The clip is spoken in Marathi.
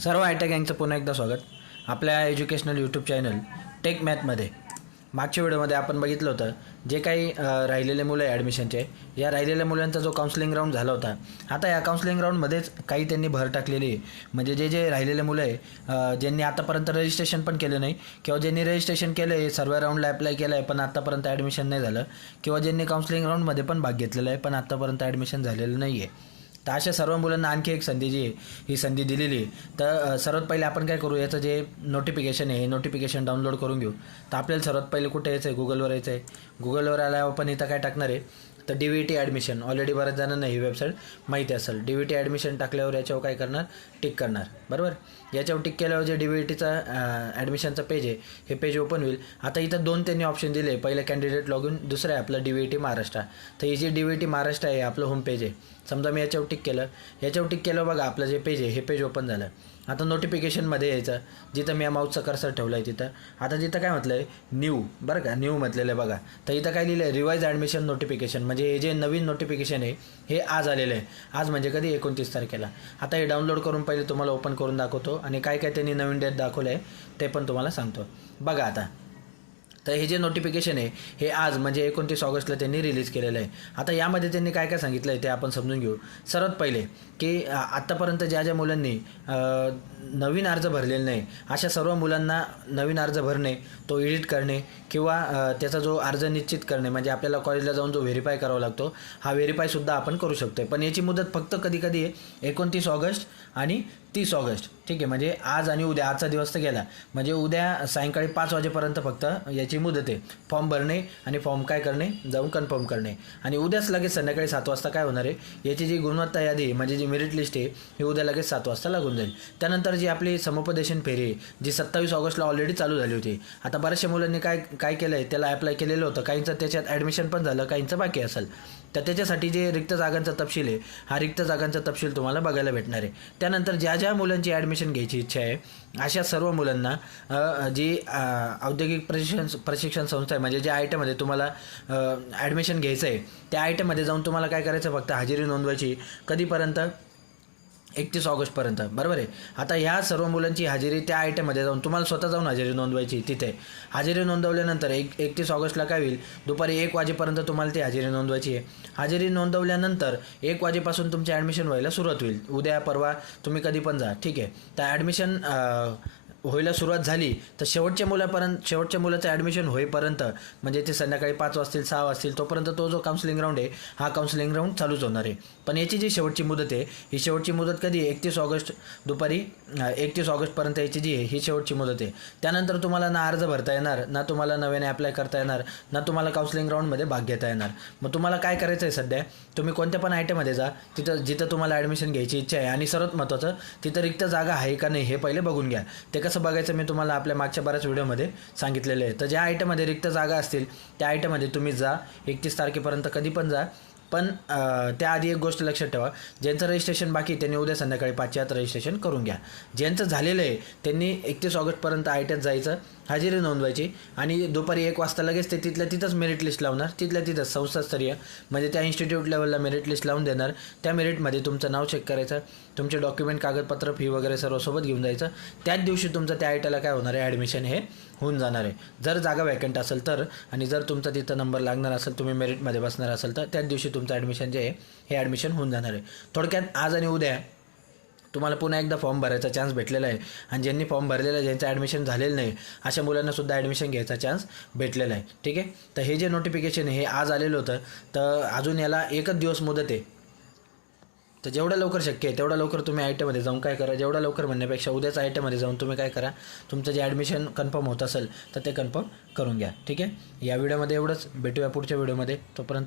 सर्व आयटेक गँगचं पुन्हा एकदा स्वागत आपल्या एज्युकेशनल यूट्यूब चॅनल टेक मॅथमध्ये. मागच्या व्हिडिओमध्ये आपण बघितलं होतं जे काही राहिलेले मुलं आहे ॲडमिशनचे, या राहिलेल्या मुलांचा जो काउन्सिलिंग राऊंड झाला होता. आता या काउन्सिलिंग राऊंडमध्येच काही त्यांनी भर टाकलेली आहे. म्हणजे जे राहिलेले मुलं आहे ज्यांनी आतापर्यंत रजिस्ट्रेशन पण केलं नाही, किंवा ज्यांनी रजिस्ट्रेशन केलं आहे, सर्व राऊंडला अप्लाय केलं आहे पण आत्तापर्यंत ॲडमिशन नाही झालं, किंवा ज्यांनी काउन्सिलिंग राऊंडमध्ये पण भाग घेतलेला आहे पण आत्तापर्यंत ॲडमिशन झालेलं नाही आहे. तर अशा सर्व मुलांना आणखी एक संधी जी आहे ही संधी दिलेली आहे. तर सर्वात पहिले आपण काय करू, याचं जे नोटिफिकेशन आहे हे नोटिफिकेशन डाउनलोड करून घेऊ. तर आपल्याला सर्वात पहिले कुठे यायचं आहे, गुगलवर यायचं आहे. गुगलवर आल्यावर आपण इथं काय टाकणार आहे तर DVT ॲडमिशन. ऑलरेडी बऱ्याच जणांना ही वेबसाईट माहिती असेल. DVT ॲडमिशन टाकल्यावर याच्यावर काय करणार, टिक करणार, बरोबर. याच्यावर टिक केल्यावर जे DVTचा ॲडमिशनचं पेज आहे हे पेज ओपन होईल. आता इथं दोन त्यांनी ऑप्शन दिले. पहिलं कॅन्डिडेट लॉगिन, दुसरं आहे आपलं DVT महाराष्ट्र. तर ही जी DVT महाराष्ट्र आहे आपलं होम पेज आहे. समजा मी याच्यावर टिक केलं, याच्यावर टिक केलं बघा आपलं जे पेज आहे हे पेज ओपन झालं. आता नोटिफिकेशनमध्ये यायचं, जिथं मी माऊसचा कर्सर ठेवला आहे तिथं. आता जिथं काय म्हटलं आहे न्यू, बरं का, न्यू म्हटलेलं आहे बघा. तर इथं काय लिहिलं आहे, रिवाइज ॲडमिशन नोटिफिकेशन. म्हणजे हे जे नवीन नोटिफिकेशन आहे हे आज आलेलं आहे. आज म्हणजे कधी, 29 तारखेला. आता हे डाउनलोड करून पहिले तुम्हाला ओपन करून दाखवतो आणि काय काय त्यांनी नवीन डेट दाखवलं आहे ते पण तुम्हाला सांगतो. बघा आता, तर हे जे नोटिफिकेशन आहे हे आज म्हणजे 29 ऑगस्टला त्यांनी रिलीज केलेलं आहे. आता यामध्ये त्यांनी काय काय सांगितलं आहे ते आपण समजून घेऊ. सर्वात पहिले की आत्तापर्यंत ज्या मुलांनी नवीन अर्ज भरलेला नाही अशा सर्व मुलांना नवीन अर्ज भरणे, तो एडिट करणे किंवा त्याचा जो अर्ज निश्चित करणे, म्हणजे आपल्याला कॉलेजला जाऊन जो व्हेरीफाय करावा लागतो हा व्हेरीफायसुद्धा आपण करू शकतो. पण याची मुदत फक्त कधी आहे 29 ऑगस्ट आणि 30 ऑगस्ट. ठीक आहे, म्हणजे आज आणि उद्या, आजचा दिवस तर गेला, म्हणजे उद्या सायंकाळी 5 वाजेपर्यंत फक्त याची मुदत आहे फॉर्म भरणे आणि फॉर्म काय करणे, जाऊन कन्फर्म करणे. आणि उद्याच लगेच संध्याकाळी 7 वाजता काय होणार आहे, याची जी गुणवत्ता यादी आहे म्हणजे जी मेरिट लिस्ट आहे ही उद्या लगेच 7 वाजता लागून जाईल. त्यानंतर जी आपली समुपदेशन फेरी आहे जी 27 ऑगस्टला ऑलरेडी चालू झाली होती. आता बऱ्याचशा मुलांनी काय केलं आहे, त्याला अप्लाय केलेलं होतं, काहींचं त्याच्यात ॲडमिशन पण झालं, काहींचं बाकी असेल. तर त्याच्यासाठी जे रिक्त जागांचा तपशील आहे हा रिक्त जागांचा तपशील तुम्हाला बघायला भेटणार आहे. त्यानंतर ज्या मुलांची ॲडमिशन घ्यायची इच्छा आहे अशा सर्व मुलांना जी औद्योगिक प्रशिक्षण संस्था आहे, म्हणजे ज्या आयटीमध्ये तुम्हाला ॲडमिशन घ्यायचं आहे त्या आयटीमध्ये जाऊन तुम्हाला काय करायचं, फक्त हजेरी नोंदवायची. कधीपर्यंत, 31 ऑगस्टपर्यंत, बरोबर आहे. आता ह्या सर्व मुलांची हजेरी त्या आयटीमध्ये जाऊन तुम्हाला स्वतः जाऊन हजेरी नोंदवायची. तिथे हजेरी नोंदवल्यानंतर 31 ऑगस्टला काय होईल, दुपारी 1 वाजेपर्यंत तुम्हाला ती हजेरी नोंदवायची आहे. हजेरी नोंदवल्यानंतर 1 वाजेपासून तुमची ॲडमिशन व्हायला सुरुवात होईल. उद्या परवा तुम्ही कधी पण जा, ठीक आहे. तर ॲडमिशन व्हायला सुरुवात झाली तर शेवटच्या मुलाचं ॲडमिशन होईपर्यंत, म्हणजे ते संध्याकाळी 5 वाजतील 6 वाजतील तोपर्यंत तो जो काउन्सिलिंग राऊंड आहे हा काउन्सिलिंग राऊंड चालूच होणार आहे. पण याची जी शेवटची मुदत आहे ही शेवटची मुदत कधी, 31 ऑगस्ट दुपारी 31 ऑगस्टपर्यंत याची जी आहे ही शेवटची मुदत आहे. त्यानंतर तुम्हाला ना अर्ज भरता येणार, ना तुम्हाला नव्याने अप्लाय करता येणार, ना तुम्हाला काउन्सिलिंग राऊंडमध्ये भाग घेता येणार. मग तुम्हाला काय करायचं आहे, सध्या तुम्ही कोणत्या पण आयटीमध्ये जा, जिथं तुम्हाला ॲडमिशन घ्यायची इच्छा आहे, आणि सर्वात महत्त्वाचं तिथं रिक्त जागा आहे का नाही हे पहिले बघून घ्या. ते कसं बघायचं मी तुम्हाला आपल्या मागच्या बऱ्याच व्हिडिओमध्ये सांगितलेलं आहे. तर ज्या आयटीमध्ये रिक्त जागा असतील त्या आयटीमध्ये तुम्ही जा, 31 तारखेपर्यंत कधी पण जा. पण त्याआधी एक गोष्ट लक्षात ठेवा, ज्यांचं रजिस्ट्रेशन बाकी त्यांनी उद्या संध्याकाळी 5च्या आत रजिस्ट्रेशन करून घ्या. ज्यांचं झालेलं आहे त्यांनी 31 ऑगस्टपर्यंत आयटीत जायचं, हजेरी नोंदवायची आणि दुपारी 1 वाजता लगेच ते तिथल्या तिथंच मेरिट लिस्ट लावणार. तिथल्या तिथंच संस्थास्तरीय म्हणजे त्या इन्स्टिट्यूट लेवलला मेरिट लिस्ट लावून देणार. त्या मेरिटमध्ये तुमचं नाव चेक करायचं, तुमचे डॉक्युमेंट, कागदपत्र, फी वगैरे सर्व सोबत घेऊन जायचं. त्याच दिवशी तुमचं त्या आयटीला काय होणार आहे, ॲडमिशन हे होऊन जाणार आहे. जर जागा वॅकंट असेल तर, आणि जर तुमचा तिथं नंबर लागणार असेल, तुम्ही मेरिटमध्ये बसणार असेल तर त्याच दिवशी तुमचं ॲडमिशन जे आहे हे ॲडमिशन होऊन जाणार आहे. थोडक्यात आज आणि उद्या तुम्हाला पुन्हा एकदा फॉर्म भरायचा चान्स भेटलेला आहे. आणि ज्यांनी फॉर्म भरलेला आहे, ज्यांचं ॲडमिशन झालेलं नाही अशा मुलांनासुद्धा ॲडमिशन घ्यायचा चान्स भेटलेला आहे. ठीक आहे, तर हे जे नोटिफिकेशन आहे हे आज आलेलं होतं. तर अजून याला 1च दिवस मुदत आहे. तर जेवढं लवकर शक्य आहे तेवढं लवकर तुम्ही आयटीमध्ये जाऊन काय करा, जेवढं लवकर म्हणण्यापेक्षा उद्याच आयटीमध्ये जाऊन तुम्ही काय करा, तुमचं जे ॲडमिशन कन्फर्म होत असेल तर ते कन्फर्म करून घ्या. ठीक आहे, या व्हिडिओमध्ये एवढंच. भेटूया पुढच्या व्हिडिओमध्ये. तोपर्यंत